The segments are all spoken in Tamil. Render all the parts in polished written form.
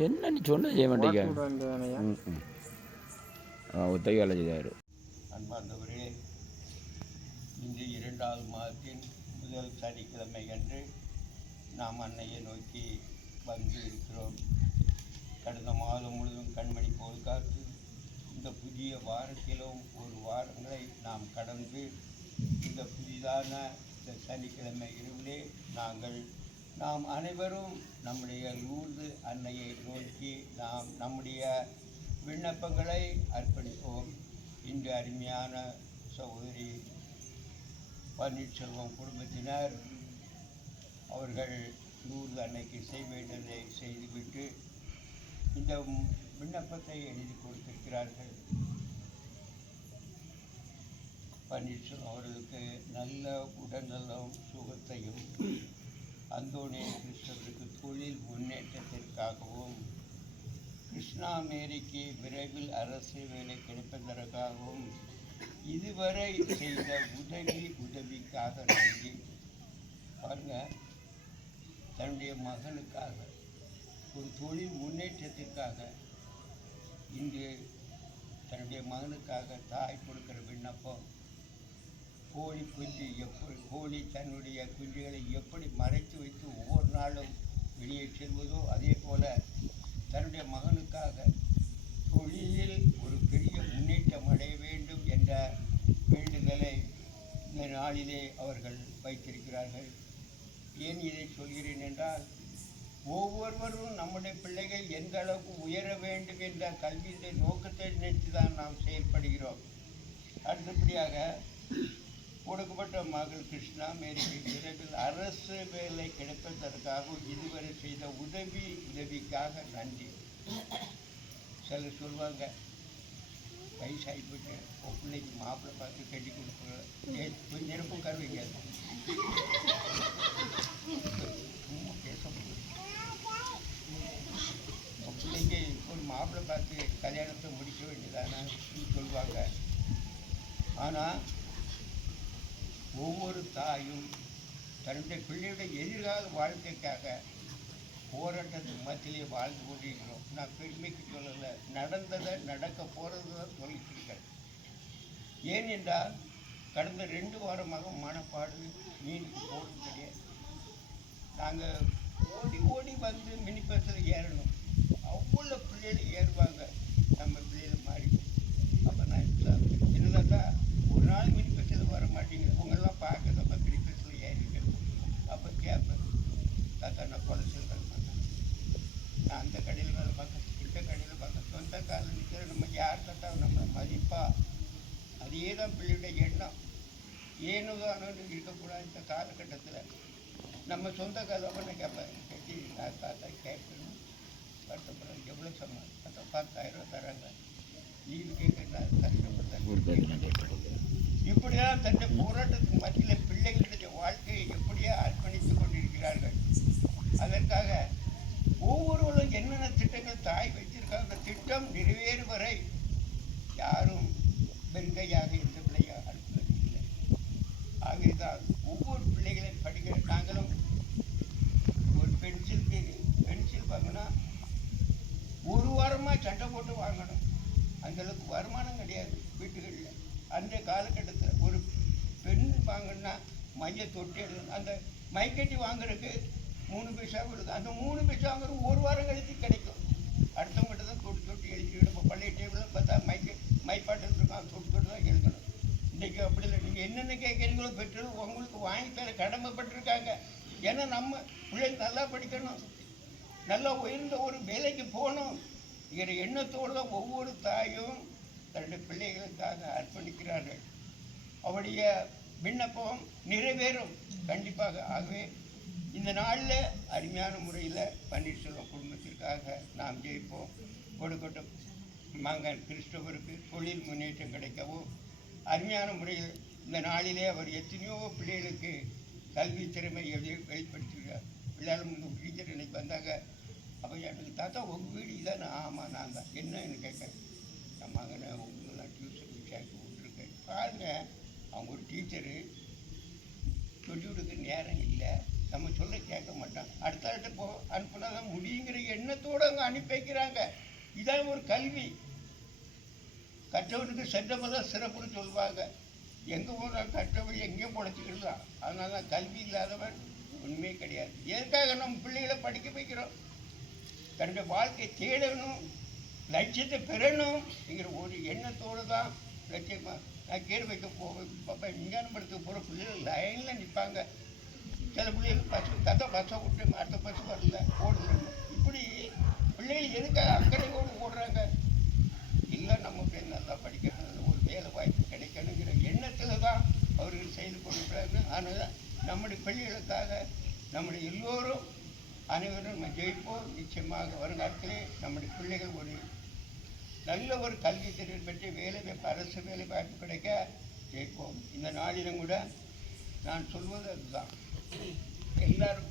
என்ன நீ சொன்ன செய்ய மாட்டேங்க. ஒத்தை வேலை செய்தார். அன்பார்ந்தவரே, இன்று 2வது மாதத்தின் முதல் சனிக்கிழமை அன்று நாம் அன்னையை நோக்கி வந்து இருக்கிறோம். கடந்த மாதம் முழுவதும் கண்மணி போல் காத்து இந்த புதிய வாரத்திலும் ஒரு வாரங்களை நாம் கடந்து இந்த புதிதான இந்த சனிக்கிழமை இரவிலே நாம் அனைவரும் நம்முடைய லூர்து அன்னையை நோக்கி நாம் நம்முடைய விண்ணப்பங்களை அர்ப்பணிப்போம். இன்று அருமையான சகோதரி பன்னீர்செல்வம் குடும்பத்தினர் அவர்கள் லூர்து அன்னைக்கு செய்ய வேண்டியதை செய்துவிட்டு இந்த விண்ணப்பத்தை எழுதி கொடுத்திருக்கிறார்கள். பன்னீர்செல்வம் அவர்களுக்கு நல்ல உடல்நலம் சுகத்தையும், அந்தோனிய கிறிஸ்தவருக்கு தொழில் முன்னேற்றத்திற்காகவும், கிருஷ்ணா மேரிக்கு விரைவில் அரசு வேலை கிடைப்பதற்காகவும், இதுவரை செய்த உதவிக்காக நன்றி. பாருங்க, தன்னுடைய மகனுக்காக ஒரு தொழில் முன்னேற்றத்திற்காக இன்று தன்னுடைய மகனுக்காக தாய் கொடுக்கிற விண்ணப்பம். கோழி தன்னுடைய குஞ்சுகளை எப்படி மறைத்து வைத்து ஒவ்வொரு நாளும் வெளியே செல்வதோ அதே போல தன்னுடைய மகனுக்காக தொழிலில் ஒரு பெரிய முன்னேற்றம் அடைய வேண்டும் என்ற வேண்டுதலை இந்த நாளிலே அவர்கள் வைத்திருக்கிறார்கள். ஏன் இதை சொல்கிறேன் என்றால், ஒவ்வொருவரும் நம்முடைய பிள்ளைகள் எந்த அளவுக்கு உயர வேண்டும் என்ற கல்வியின் நோக்கத்தை நினைத்து தான் நாம் செயல்படுகிறோம். அடுத்தபடியாக கொடுக்கப்பட்ட மகள் கிருஷ்ணா மேரிக்கு விரைவில் அரசு வேலை கிடைப்பதற்காக இதுவரை செய்த உதவிக்காக நன்றி. சிலர் சொல்லுவாங்க, வயசாகி போட்டு உன் பிள்ளைக்கு மாப்பிள்ளை பார்த்து கட்டி கொடுக்குற கொஞ்சம் நெருப்பு கருவிங்க சும்மா பேச முடியும். உன் பிள்ளைக்கு ஒரு மாப்பிள்ளை பார்த்து கல்யாணத்தை முடிக்க வேண்டியதானு சொல்லுவாங்க. ஆனால் ஒவ்வொரு தாயும் தன்னுடைய பிள்ளையுடைய எதிர்கால வாழ்க்கைக்காக போராட்டத்துக்கு மத்தியிலே வாழ்ந்து கொண்டிருக்கிறோம். நான் பெருமைக்கு சொல்லலை, நடந்ததை நடக்க போகிறது தான் சொல்லிட்டு இருக்கேன். ஏனென்றால் கடந்த 2 வாரமாக மனப்பாடு மீனுக்கு போடுறது கிடையாது. நாங்கள் ஓடி வந்து மினி பஸ்ஸில் ஏறணும். அவ்வளோ பிள்ளைகள் ஏறுவாங்க, நம்ம பிள்ளைகள் மாறி. அப்போ நான் என்னதான் ஒரு நாள் மினி பஸ்ஸில் வர மாட்டேங்குது, உங்களெல்லாம் பார்க்கறப்ப மினி பஸ்ஸில் ஏறிங்க. அப்போ கேட்பேன், தாத்தா நான் கொலை சொல்கிறேன் மாட்டேன், நான் அந்த கடையில் வேலை பார்க்க, இந்த கடையில் பார்க்க, சொந்த காலில் நிற்கிற நம்ம யார் தாத்தா நம்மளை மதிப்பா? அதே தான் பிள்ளையுடைய எண்ணம். ஏனுதானு இருக்கக்கூடாது. இந்த காலகட்டத்தில் நம்ம சொந்த காலம்னு கேட்பேன், கட்டி நான் தாத்தா கேட்கணும், கஷ்டப்படுறேன், எவ்வளோ சொன்னேன் தாத்தா 10,000 தராங்க, லீவு கேட்க கஷ்டப்படுறேன். இப்படியெல்லாம் தன்னுடைய போராட்டத்துக்கு மத்தியில் பிள்ளைகளுடைய வாழ்க்கையை எப்படியா அர்ப்பணித்துக் கொண்டிருக்கிறார்கள். அதற்காக ஒவ்வொருவரும் என்னென்ன திட்டங்கள் தாய் வைத்திருக்காங்க, திட்டம் நிறைவேறும் வரை யாரும் வெங்கையாக எந்த பிள்ளையாக அனுப்புவதில்லை. ஆகவேதான் ஒவ்வொரு பிள்ளைகளையும் படிக்கிற நாங்களும் ஒரு பென்சில் வாங்கினா 1 வாரமாக சண்டை போட்டு வாங்கணும். அந்தளவுக்கு வருமானம் கிடையாது வீட்டுகளில். அந்த காலகட்டத்தில் ஒரு பெண் வாங்கினா மைய தொட்டி எழுதணும். அந்த மைக்கட்டி வாங்குறதுக்கு 3 பைசா கொடுது. அந்த 3 பைசா வாங்குறது 1 வாரம் கழித்து கிடைக்கும். அடுத்தவங்ககிட்ட தான் தொட்டு எழுதி நம்ம பழைய டேபிளில் பார்த்தா மைப்பாட்டு இருக்கான், தொட்டு தான் எழுதணும். இன்றைக்கி அப்படி இல்லை. நீங்கள் என்னென்ன கேட்குறீங்களோ பெற்றோர் உங்களுக்கு வாங்கி தர கடமைப்பட்டிருக்காங்க. ஏன்னா நம்ம பிள்ளைங்க நல்லா படிக்கணும், நல்லா உயர்ந்த ஒரு வேலைக்கு போகணும் என்கிற எண்ணத்தோடு தான் ஒவ்வொரு தாயும் தன்னுடைய பிள்ளைகளுக்காக அர்ப்பணிக்கிறார்கள். அவருடைய விண்ணப்பம் நிறைவேறும் கண்டிப்பாக. ஆகவே இந்த நாளில் அருமையான முறையில் பன்னீர்செல்வம் குடும்பத்திற்காக நாம் ஜெயிப்போம். கொடுக்கட்டும் மகன் கிறிஸ்டோபருக்கு தொழில் முன்னேற்றம் கிடைக்கவும், அருமையான முறையில் இந்த நாளிலே அவர் எத்தனையோ பிள்ளைகளுக்கு கல்வி திறமை வெளிப்படுத்தியிருக்கார். பிள்ளைகளும் டீச்சர் இன்னைக்கு வந்தாங்க. அப்போ எனக்கு தாத்தா உங்கள் வீடு இதான். ஆமாம் நான் தான். என்னன்னு கேட்குறேன். என் மகனை உங்களெல்லாம் டியூஷன் சேர்த்து விட்டுருக்கேன். பாருங்கள், அவங்க ஒரு டீச்சரு சொல்லி கொடுக்க நேரம் இல்லை, நம்ம சொல்ல கேட்க மாட்டான். அடுத்த ஆள்கிட்ட போ அனுப்புனா தான் முடியுங்கிற எண்ணத்தோடு அங்கே அனுப்பி வைக்கிறாங்க. இதான் ஒரு கல்வி. கற்றவனுக்கு சென்றவதான் சிறப்புன்னு சொல்லுவாங்க. எங்கே போனால் கற்றவன் எங்கேயும் பொழைச்சிக்கிட்டு தான். அதனால தான் கல்வி இல்லாதவன் உண்மையே கிடையாது. எதுக்காக நம்ம பிள்ளைகளை படிக்க வைக்கிறோம்? தன்னுடைய வாழ்க்கையை தேடணும், லட்சியத்தை பெறணும்ங்கிற ஒரு எண்ணத்தோடு தான் லட்சியமாக நான் கேடு வைக்க போவேன். பாப்பா விஞ்ஞானம் படத்துக்கு போகிற பிள்ளைகள் லைனில் நிற்பாங்க. சில பிள்ளைகள் பஸ்ஸை விட்டு அடுத்த பஸ் வரல ஓடுறாங்க. இப்படி பிள்ளைகள் எதுக்காக அக்கறையோடு ஓடுறாங்க? இல்லை நம்ம பிள்ளை நல்லா படிக்கணும், ஒரு வேலை வாய்ப்பு கிடைக்கணுங்கிற எண்ணத்தில் தான் அவர்கள் செய்து கொண்டிருக்கிறாங்க. ஆனால் நம்முடைய பிள்ளைகளுக்காக நம்முடைய எல்லோரும் அனைவரும் நம்ம ஜெயிப்போம். நிச்சயமாக வருங்காலத்திலே நம்முடைய பிள்ளைகள் ஒரு நல்ல ஒரு கல்வி திறன் பெற்று வேலை வாய்ப்பு, அரசு வேலை வாய்ப்பு கிடைக்க ஜெயிப்போம். இந்த நாளிலும் கூட நான் சொல்வது அதுதான். எல்லாரும்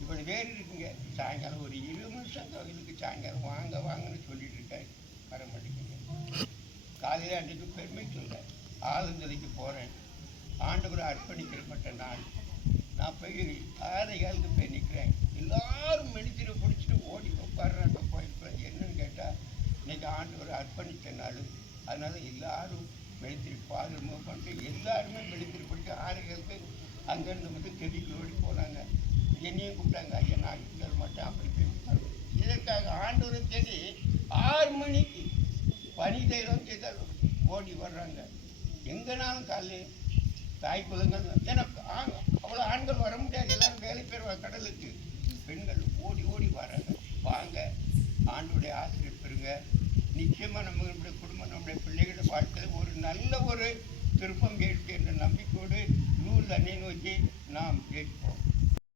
இப்படி வேறு இருக்குங்க. சாயங்காலம் ஒரு 20 நிமிஷம் கோவிலுக்கு சாயங்காலம் வாங்க வாங்கன்னு சொல்லிட்டு இருக்கேன், வர மாட்டேங்குங்க. காலையில் அன்றைக்கு பெருமை சொல்ல ஆளுந்தலைக்கு போகிறேன். ஆண்டவரை அர்ப்பணிக்கப்பட்ட நாள். நான் போய் 6:15 போய் நிற்கிறேன். எல்லாரும் மெழுத்திரை பிடிச்சிட்டு ஓடி உட்காடுறாங்க கோயிலுக்குள்ள. என்னன்னு கேட்டால் இன்றைக்கி ஆண்டவரை அர்ப்பணித்த நாள். அதனால் எல்லாரும் மெழுத்திரை பால் மூவ் பண்ணிட்டு எல்லாருமே மெழுத்திரை பிடிச்சி 6:15 அங்கேருந்து வந்து செடிகளோடி போனாங்க. என்னையும் கூப்பிட்டாங்க. ஐயா நான் இங்கே மாட்டேன் அப்படி போய் இதற்காக ஆண்டவரை தேடி 6 மணிக்கு பனி தைலம் செய்தால் ஓடி வர்றாங்க. எங்கேனாலும் காலையில் தாய் குலங்கள் ஏன்னா அவ்வளோ ஆண்கள் வர முடியாது. எல்லோரும் வேலை பெறுவாங்க கடலுக்கு. பெண்கள் ஓடி ஓடி வராங்க. வாங்க ஆண்டுடைய ஆசிரியர் பெறுங்க. நிச்சயமாக நம்மளுடைய குடும்பம், நம்முடைய பிள்ளைகளோட வாழ்க்கையில் ஒரு நல்ல ஒரு திருப்பம் கேட்டு என்ற நம்பிக்கையோடு நூல் அன்னை நோக்கி நாம் கேட்போம்.